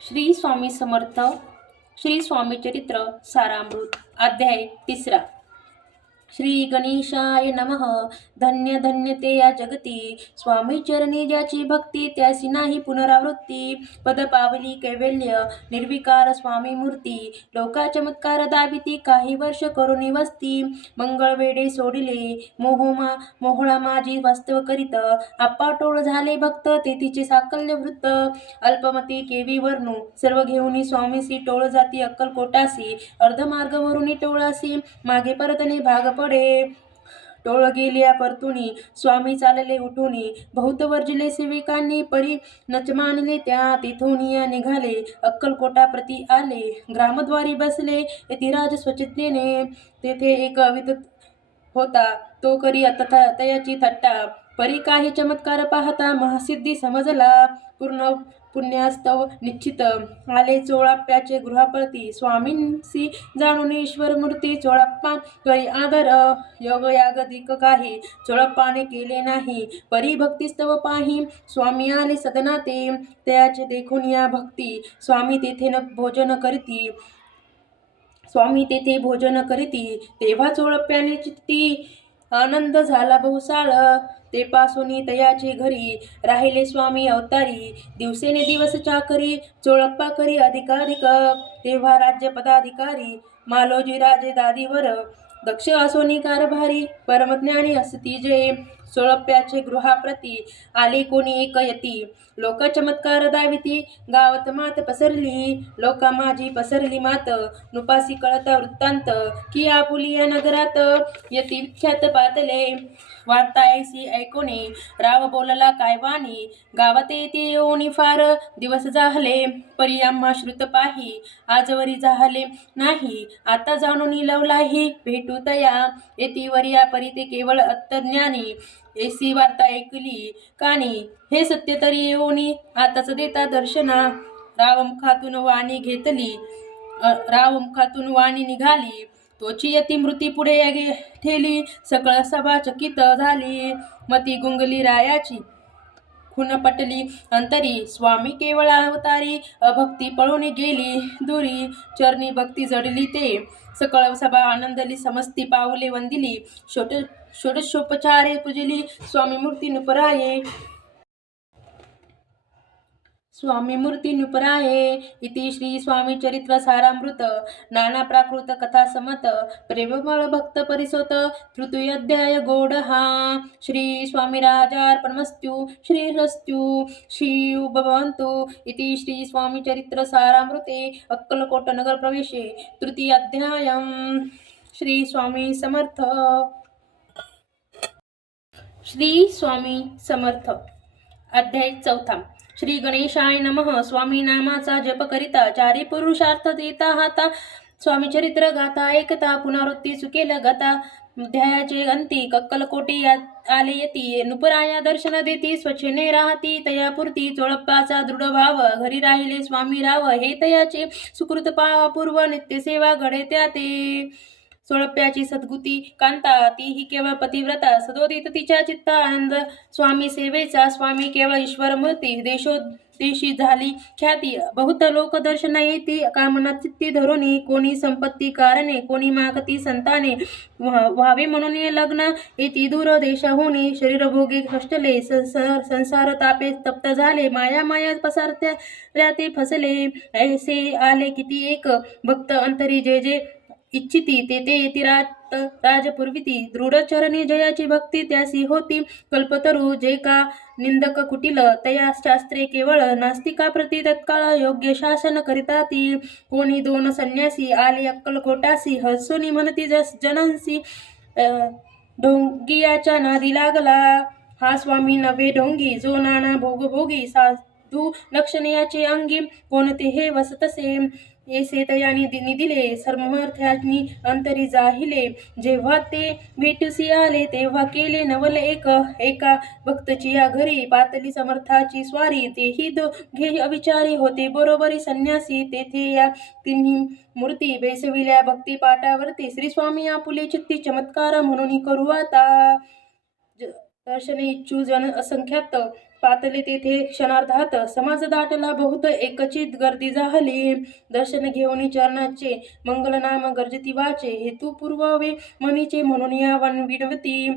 श्री स्वामी समर्थ श्री स्वामी चरित्र सारामृत अध्याय 3 श्री गणेशाय नमः। धन्य धन्य ते या जगती, स्वामी चरणी ज्याची भक्ती, त्यासी नाही पुनरावृत्ती। पद पावली कैवल्य, निर्विकार स्वामी मूर्ती, लोका चमत्कार दाविती, काही वर्ष करुणी वस्ती। मंगळ वेडे सोडिले, मोहळा माझी वास्तव करीत, आप्पा टोळ झाले भक्त, तेथीचे साकल्य वृत्त। अल्पमती केवी वर्णू, सर्व घेऊनी स्वामीसी, टोळ जाती अक्कलकोटासी, अर्धमार्गवरुनी टोळासी, मागे परतणे भाग पडे। टोळ गेल्या परतुनी, स्वामी चालले उठुनी, बहुत वर्जिले सेविकांनी, परी नच मानले त्या, तिथूनिया निघाले अक्कलकोटा प्रती आले। ग्रामद्वारी बसले यतिराज स्वच्छतेने, तेथे एक वित होता, तो करी तयाची थट्टा। परी काही चमत्कार पाहता, महासिद्धी समजला, पूर्ण पुण्यास्तव निश्चित। आले चोळाप्पाचे गृहाप्रती, स्वामींसी जाणून ईश्वर मूर्ती। चोळाप्पा करी आदर, योग यागदिक काही चोळप्पाने केले नाही। परी भक्तिस्तव पाही, स्वामी आले सदनाते, त्याचे देखून या भक्ती, स्वामी तेथे भोजन करीती। तेव्हा चोळप्याने चित्ती आनंद झाला बहुसाळ, ते पासोनी तयाचे घरी, राहिले स्वामी अवतारी। दिवसेने दिवस चाकरी, चोळप्पा करी अधिकाधिक, तेव्हा राज्य पदाधिकारी। मालोजी राजे दादीवर, दक्ष असोनी कारभारी, परमज्ञानी असती जे। चोळप्याचे गृहाप्रती आले कोणी एक यती, लोक चमत्कार दाविती, गावात मात पसरली, लोका माझी पसरली मात। नुपासी कळता वृत्तांत, की आपुलिया नगरात, यती विख्यात पातले, वार्ता ऐसी ऐकोनी, राव बोलला काय वाणी। गावात येते येऊनी फार दिवस जाहले, परी आम्हा श्रुत पाही, आजवरी जाहले नाही। आता जाणून लवलाही, भेटू तया येतीवरी या परी, ते केवळ अत्तज्ञानी। ऐसी वार्ता ऐकली कानी, हे सत्य तरी येऊनी, आताच देता दर्शना। राव मुखातून वाणी निघाली, तोची यती मृती पुढे ठेली। सकळ सभा चकित झाली, मती गुंगली रायाची, खुन पटली अंतरी। स्वामी केवळ अवतारी, अभक्ती पळून गेली दुरी, चरणी भक्ती जडली ते। सकळ सभा आनंदली, समस्ती पाऊले वंदिली, षोडशोपचारे पूजली, स्वामी मूर्ती नुपराये। स्वामी मूर्ती नुपराये। इति श्री स्वामी चरित्र सारामृत। नाना प्राकृत कथा समत, प्रेमळ भक्त परिसोत, तृतीयोऽध्याय गोड हा। श्री स्वामी राजार्पणमस्तु। श्रीरस्तु शिव भवन्तु। इति श्री स्वामी चरित्र सारामृते अक्कलकोट नगर प्रवेशे तृतीयाध्यायम्। श्री स्वामी समर्थ। श्री स्वामी समर्थ अध्याय 4। श्री गणेशाय नमः। स्वामी नामाचा जप करिता, चारी पुरुषार्थ देता हाता, स्वामी चरित्र गाथा ऐकता, पुनरावृत्ती चुकेल गता। अध्यायाचे अंती, अक्कलकोटी आले यती, नुपराया दर्शन देती, स्वच्छेने राहती तयापुरती। चोळप्पाचा दृढ भाव, घरी राहिले स्वामी राव, हे तयाचे सुकृत पूर्व, नित्यसेवा घडे त्या ते। चोळप्याची सद्गुती कांता, तीही केवळ पतिव्रता, सदोदित तिच्या चित्ता आनंद स्वामी सेवेचा। स्वामी केवळ ईश्वर मूर्ती, देशोदेशी झाली ख्याती, बहुत लोक दर्शना येती, कामना चित्ती धरुनी। कोणी संपत्ती कारणे, कोणी मागती संताने, व्हावे म्हणून लग्न येती दूर देशाहुनी। शरीरभोगी कष्टले, संसार तापे तप्त झाले, माया पसारत्या ते फसले। ऐसे आले किती एक भक्त अंतरी, जे जे इच्छिती ते ते येती राजपुरविती। दृढ चरणी जयाची भक्ती, त्यासी होती कल्पतरू। जे का निंदक कुटिल, तया शास्त्रे केवळ, नास्तिकाप्रती तत्काळ योग्य शासन करिताती। कोणी दोन संन्यासी आले अक्कलकोटासी, हसूनी म्हणती जनांसी, ढोंगियाच्या नादी लागला, हा स्वामी नव्हे ढोंगी, जो नाना भोगभोगी, साधू लक्षणयाचे अंगी, कोणते हे वसतसे। ऐसे तयानी निदिले, समर्थांनी अंतरी जाहिले, जेव्हा ते भेटूसी आले, तेव्हा केले नवल एका भक्तची या घरी, पातली समर्थाची स्वारी। तेही दोघे अविचारी होते बरोबरी संन्यासी, तेथे या तिन्ही मूर्ती बैसविल्या भक्ती पाठावरती। श्री स्वामी आपुले चित्ती, चमत्कार म्हणून करू आता, दर्शने इच्छू जन असंख्यात, पातले तेथे क्षणार्धात समाज दाटला बहुत एकचित गर्दी झाली. दर्शन घेऊन चरणाचे मंगलनाम गर्जती वाचे. हेतू पूर्वावे मनीचे म्हणून या विनवती.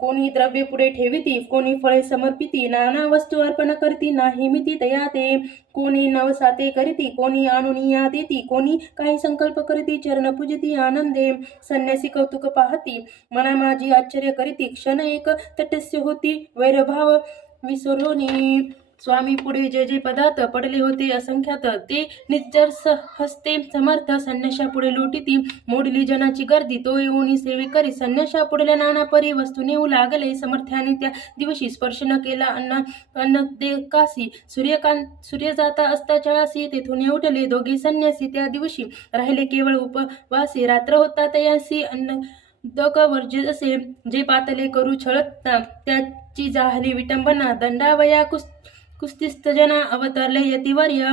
कोणी द्रव्य पुढे ठेविती, कोणी फळे समर्पिती. नाना वस्तू अर्पण करती, नाही मिती तयाते. कोणी नवसाते करीती, कोणी आणुनिया देती. कोणी काही संकल्प करीती, चरण पूजिती आनंदे. संन्यासी कौतुक पाहती, मना माझी आश्चर्य करीती. क्षण एक तटस्य होती, वैरभाव विसरोनी. स्वामी पुढे जे जे पदार्थ पडले होते असंख्यात, ते निजर हस्ते समर्थ संन्याशा पुढे लोटीती. मोडली जनाची गर्दी, तो येऊनी सेवे करी. संन्याशा पुढल्या नाना परी वस्तू नेऊ लागले. समर्थाने त्या दिवशी स्पर्श न केला अन्न कासी. सूर्य जाता असता चळासी, तेथून उठले दोघे संन्यासी. त्या दिवशी राहिले केवळ उपवासी. रात्र होता तयासी अन्न वर्ज्य असे. जे पातले करू छळता, त्याची झाली विटंबना. दंडावया कुस्तिस्थ-जना अवतरले यतिवर्य.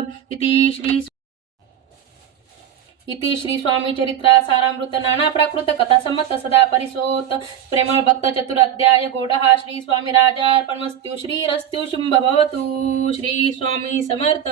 इति श्री स्वामी चरित्रा सारामृत नाना प्राकृत कथा संमत सदा परिसोत प्रेमळ भक्त चतुर अध्याय गोडहा. श्री स्वामी राजार्पणमस्तु. श्री रस्तु शुंभ भवतु. श्री स्वामी समर्थ.